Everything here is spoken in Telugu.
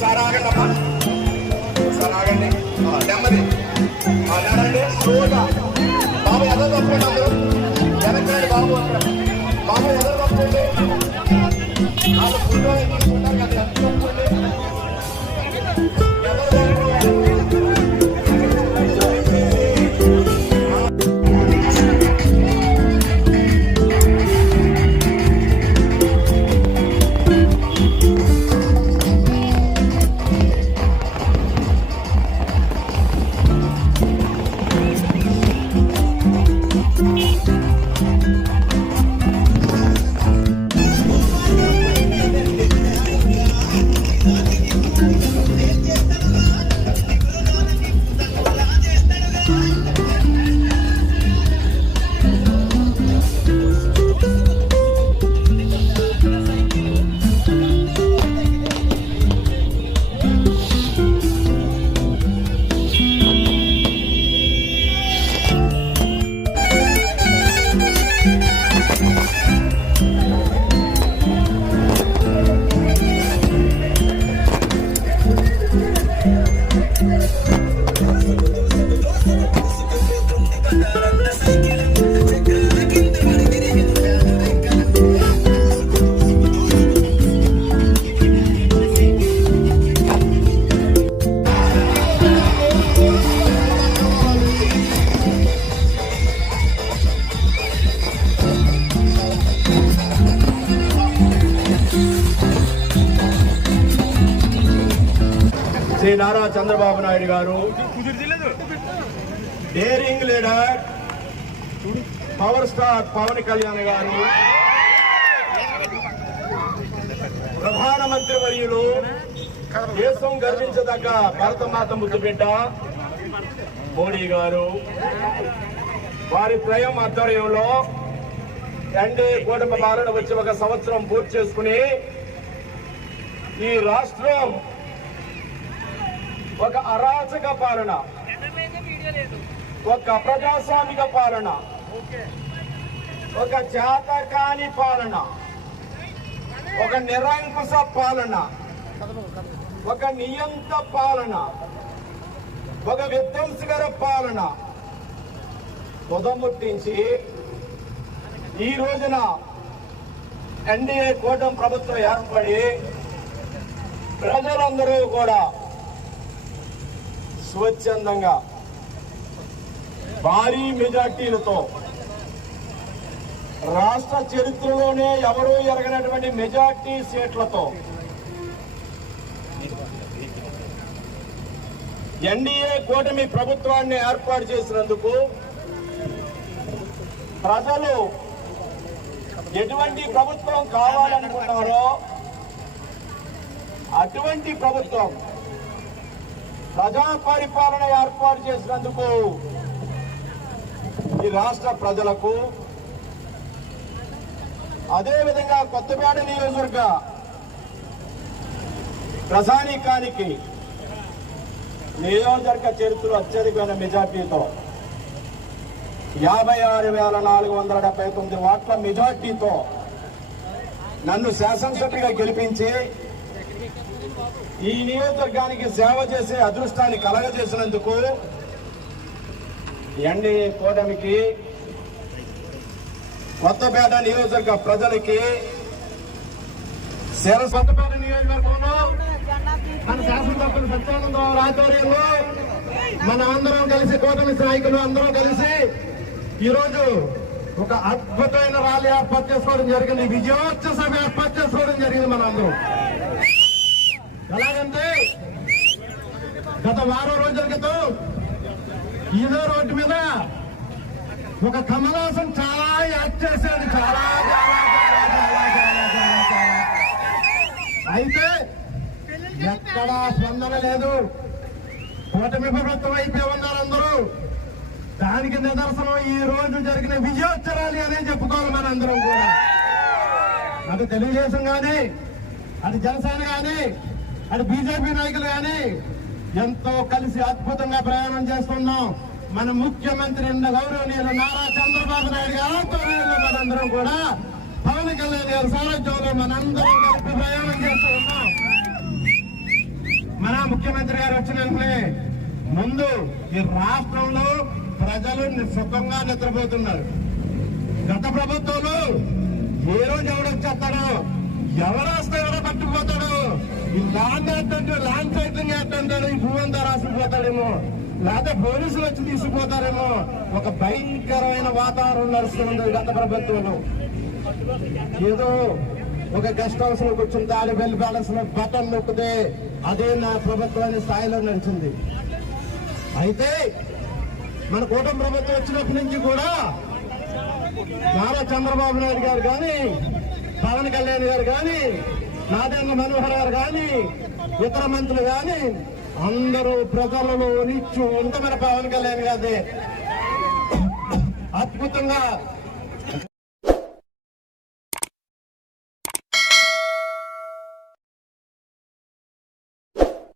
ఒకసారి ఆగండమ్మా, ఒకసారి ఆగండి, నెమ్మది నడండి, స్లోగా. బాబు ఎదురు తప్పండి, అందరూ వెనక్కి బాబు, అక్కడ బాబు ఎదురు తప్పండి, వాళ్ళు ఫోటో తీసుకుంటారు కదా, ఎంత తప్పండి. శ్రీ నారా చంద్రబాబు నాయుడు గారు, daring leader power star Pawan Kalyan గారు, ప్రధానమంత్రి వర్యులు, దేశం గర్వించదగ్గ భారతమాత ముద్దుబిడ్డ మోడీ గారు, వారి త్రయం ఆధ్వర్యంలో ఎన్డీఏ కూటమి పాలన వచ్చి 1 సంవత్సరం పూర్తి చేసుకుని ఈ రాష్ట్రం ఒక అరాచక పాలన, ఒక ప్రజాస్వామిక పాలన, ఒక చేతకాని పాలన, ఒక నిరంకుశ పాలన, ఒక నియంత పాలన, ఒక విధ్వంసకర పాలన ఉదముట్టించి ఈ రోజున ఎన్డీఏ కూటమి ప్రభుత్వం ఏర్పడి ప్రజలందరూ కూడా స్వచ్ఛందంగా భారీ మెజార్టీలతో, రాష్ట్ర చరిత్రలోనే ఎవరూ ఎరగనటువంటి మెజార్టీ సీట్లతో ఎన్డీఏ కూటమి ప్రభుత్వాన్ని ఏర్పాటు చేసినందుకు ప్రజలు ఎటువంటి ప్రభుత్వం కావాలనుకున్నారో అటువంటి ప్రభుత్వం, ప్రజా పరిపాలన ఏర్పాటు చేసినందుకు ఈ రాష్ట్ర ప్రజలకు, అదేవిధంగా కొత్తపేట నియోజకవర్గ ప్రజానీకానికి నియోజకవర్గ చరిత్రలో అత్యధికమైన మెజార్టీతో 56,479 ఓట్ల మెజార్టీతో నన్ను శాసనసభ్యుడిగా గెలిపించి ఈ నియోజకవర్గానికి సేవ చేసే అదృష్టాన్ని కలగజేసినందుకు ఎన్డీఏ కూటమికి, కొత్తపేట నియోజకవర్గ ప్రజలకి, కొత్తపేట నియోజకవర్గంలో మన శాసనసభ్యులు సత్యానందరావు ఆధ్వర్యంలో మన అందరం కలిసి, కూటమి నాయకులు అందరం కలిసి ఈరోజు ఒక అద్భుతమైన ర్యాలీ ఏర్పాటు చేసుకోవడం జరిగింది, విజయోత్సవ సభ ఏర్పాటు చేసుకోవడం జరిగింది. మన అందరం ఎలాగంటే గత వారం రోజుల క్రితం ఇదే రోడ్డు మీద ఒక కమలాసం చాలా యాక్ట్ చేసేది, చాలా అయితే ఎక్కడా స్పందన లేదు. కూటమి ప్రభుత్వం అయిపోయి ఉన్నారు అందరూ. దానికి నిదర్శనం ఈ రోజు జరిగిన విజయోత్సవాలు అనే చెప్పుకోవాలి మనందరం కూడా. అటు తెలుగుదేశం కానీ, అటు జనసేన కానీ, అటు బీజేపీ నాయకులు కానీ ఎంతో కలిసి అద్భుతంగా ప్రయాణం చేస్తున్నాం. మన ముఖ్యమంత్రి గౌరవనీయులు నారా చంద్రబాబు నాయుడు గారు ఆధ్వర్యంలో మనందరం కూడా పవన్ కళ్యాణ్ గారి సారథ్యంలో మనందరం కలిసి ప్రయాణం చేస్తూ ఉన్నాం. మన ముఖ్యమంత్రి గారు వచ్చిన వెంటనే ముందు ఈ రాష్ట్రంలో ప్రజలు సుఖంగా నిద్రపోతున్నారు. గత ప్రభుత్వంలో ఏ రోజు ఎవడొచ్చేస్తాడో, ఎవరు వస్తే ఎవరో పట్టుకుపోతాడు, ఈ ల్యాండ్ ఏంటంటే ల్యాండ్ టైటిలింగ్ ఏంటంటాడు, ఈ భూమి అంతా రాసుకుపోతాడేమో, లేదా పోలీసులు వచ్చి తీసుకుపోతారేమో, ఒక భయంకరమైన వాతావరణం నడుస్తుంది గత ప్రభుత్వంలో. ఏదో ఒక గెస్ట్ హౌస్ లో కూర్చుని తాడి బెల్ బ్యాలెన్స్ లో బటన్ నొక్కితే అదే నా ప్రభుత్వాన్ని స్థాయిలో నడిచింది. అయితే మన కూటమి ప్రభుత్వం వచ్చినప్పటి నుంచి కూడా నారా చంద్రబాబు నాయుడు గారు కానీ, పవన్ కళ్యాణ్ గారు కానీ, నాదెండ్ల మనోహర్ గారు కానీ, ఇతర మంత్రులు కానీ అందరూ ప్రజలలో నిత్యం ఇంత మన పవన్ కళ్యాణ్ గారి అద్భుతంగా